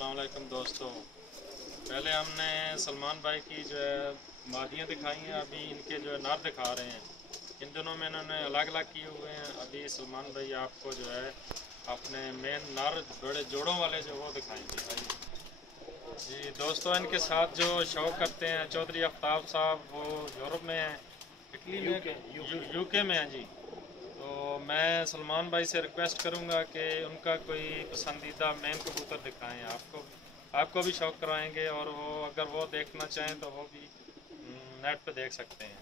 अस्सलाम वालेकुम दोस्तों। पहले हमने सलमान भाई की जो है मादियाँ दिखाई हैं, अभी इनके जो है नर दिखा रहे हैं। इन दोनों में इन्होंने अलग अलग किए हुए हैं। अभी सलमान भाई आपको जो है अपने मेन नर बड़े जोड़ों वाले जो वो दिखाएंगे। जी दोस्तों, इनके साथ जो शो करते हैं चौधरी आफ्ताब साहब, वो यूरोप में हैं, इटली में, यूके में हैं जी। तो मैं सलमान भाई से रिक्वेस्ट करूंगा कि उनका कोई पसंदीदा मेन कबूतर दिखाएं। आपको भी शौक करवाएंगे, और वो अगर वो देखना चाहें तो वो भी नेट पे देख सकते हैं।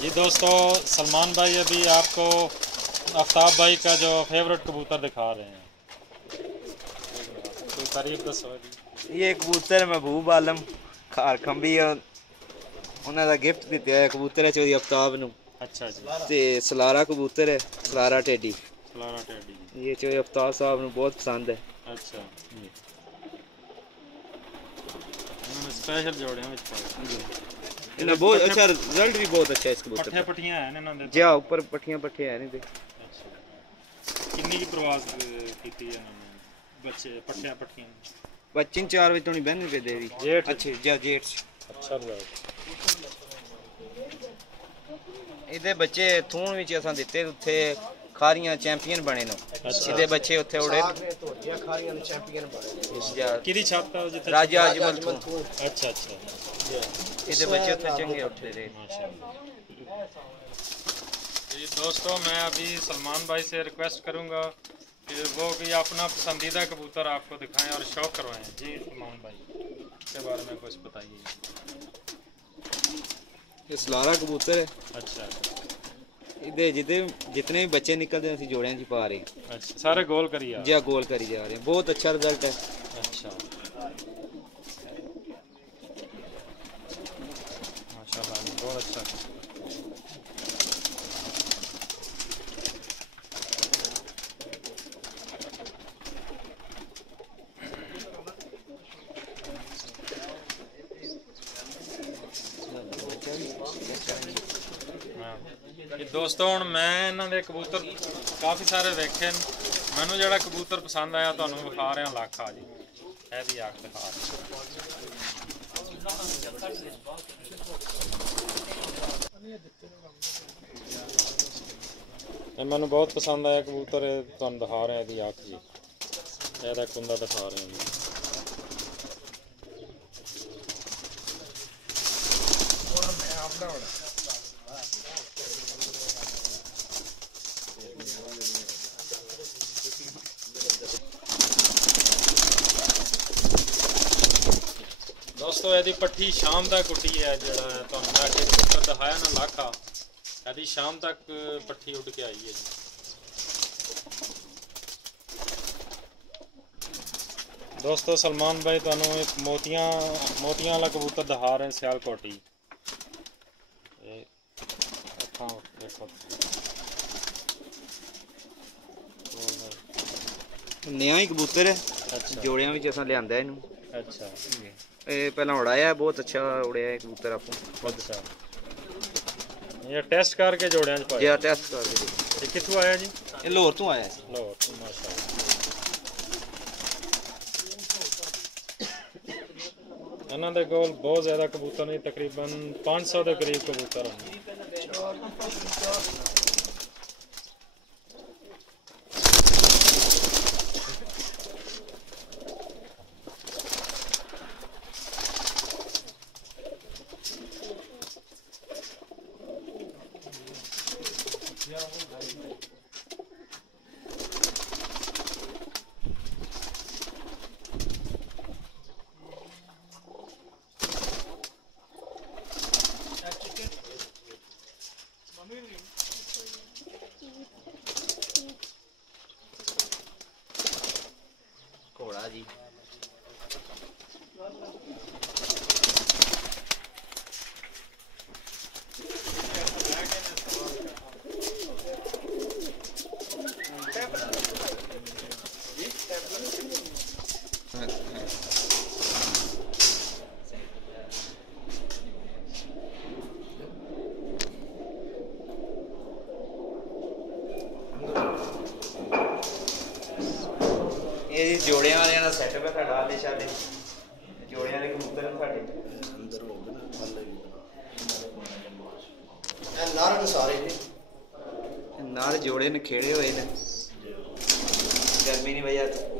जी दोस्तों, सलमान भाई अभी आपको आफ्ताब भाई का जो फेवरेट कबूतर दिखा रहे हैं। कोई तारीफ दसो जी। ये कबूतर महबूब आलम खार खंबी उन्होंने गिफ्ट दिता है। कबूतर है चौधरी आफ्ताब नूं। अच्छा जी। ते सलारा कबूतर है, सलारा टेडी। ये चौधरी आफ्ताब साहब नूं बहुत पसंद है। अच्छा जी। स्पेशल जोड़े हैं इन्हें बहुत अच्छा रिजल्ट भी बहुत अच्छा है इस कबूतर का। पट्टियां हैं इन्हां दे। जी ऊपर पट्टियां है नहीं दे। अच्छा, कितनी की प्रवास कीती है इन्होंने बच्चे पट्टियां बच्चे 4 बजे तो नहीं बहन पे दे दी। जेठ अच्छे जा जेठ अच्छा रिजल्ट। ਇਹਦੇ ਬੱਚੇ ਥੂਣ ਵਿੱਚ ਅਸਾਂ ਦਿੱਤੇ, ਉੱਥੇ ਖਾਰੀਆਂ ਚੈਂਪੀਅਨ ਬਣੇ ਨੇ। ਇਹਦੇ ਬੱਚੇ ਉੱਥੇ ਉੜੇ ਧੋਤੀਆਂ ਖਾਰੀਆਂ ਦੇ ਚੈਂਪੀਅਨ ਬਣੇ। ਕਿਹਦੀ ਛਾਪ ਹੈ ਜਿੱਥੇ ਰਾਜਾ ਅਜਮਲ ਥੂਣ। अच्छा अच्छा। ਇਹਦੇ ਬੱਚੇ ਉੱਥੇ ਚੰਗੇ ਉੱਠੇ ਰਹੇ। जी दोस्तों, मैं अभी सलमान भाई से रिक्वेस्ट करूंगा कि वो भी अपना पसंदीदा कबूतर आपको दिखाएं और शौक करवाएं। जी सलमान भाई के बारे में कुछ बताइए। ये सलारा कबूतर है। अच्छा। ਇਹਦੇ जितने भी बच्चे निकलते हैं ਅਸੀਂ ਜੋੜਿਆਂ 'ਚ ਪਾ ਰਹੇ ਹਾਂ। अच्छा, सारे गोल करिए जी गोल करी जा रहे हैं। बहुत अच्छा रिजल्ट है। अच्छा माशाल्लाह, बहुत अच्छा। दोस्तों ਹੁਣ ਮੈਂ ਇਹਨਾਂ ਦੇ ਕਬੂतर ਕਾਫੀ ਸਾਰੇ ਵੇਖੇ। ਮੈਨੂੰ ਜਿਹੜਾ ਕਬੂतर ਪਸੰਦ ਆਇਆ ਤੁਹਾਨੂੰ ਵਿਖਾ ਰਿਹਾ ਲੱਖਾ ਜੀ। ਇਹਦੀ ਅੱਖ ਦਿਖਾ ਇਹ ਮੈਨੂੰ ਬਹੁਤ ਪਸੰਦ ਆਇਆ ਕਬੂਤਰ। ਇਹ ਤੁਹਾਨੂੰ ਦਿਖਾ ਰਿਹਾ ਇਹਦੀ ਅੱਖ ਜੀ। ਇਹਦਾ ਕੁੰਦਾ ਦਿਖਾ ਰਿਹਾ ਜੀ। दोस्तों यदि पट्ठी शाम तक उड़ी है, जरा तो मैं अगे कबूतर दिखाया ना लाखा, यदि शाम तक पट्ठी उड़ के आई है जी। दोस्तों सलमान भाई तुहानू एक मोतियां वाला कबूतर दिखा रहे हैं, सियालकोटी। देखो नया ही कबूतर है। अच्छा। जोड़ियां विच असां लियांदा इनू। अच्छा। ये पहला उड़ाया, बहुत अच्छा उड़ाया है कबूतर आपको। अच्छा, ये टेस्ट करके जोड़ियां च पाया। जी टेस्ट करके। ये कित्थों आया जी? ये लाहौर तो आया है। लाहौर तो, माशाल्लाह। इन्हां दे कोल बहुत ज़्यादा कबूतर नहीं, तकरीबन 500 के करीब कबूतर हैं। घोड़ा जी ਜੋੜਿਆਂ ਵਾਲਿਆਂ ਦਾ ਸੈਟਅਪ ਹੈ ਸਾਡਾ ਆਲੇ ਸ਼ਾਲੇ ਜੋੜਿਆਂ ਦੇ ਕਬੂਤਰ ਨੇ ਸਾਡੇ ਅੰਦਰ ਹੋ ਗਏ ਨਾ ਇਹ ਨਾਰ ਨੇ ਸਾਰੇ ਨੇ ਨਾਲ ਜੋੜੇ ਨੇ ਖੇੜੇ ਹੋਏ ਨੇ ਗਰਮੀ ਨਹੀਂ ਵਜ੍ਹਾ ਤੋਂ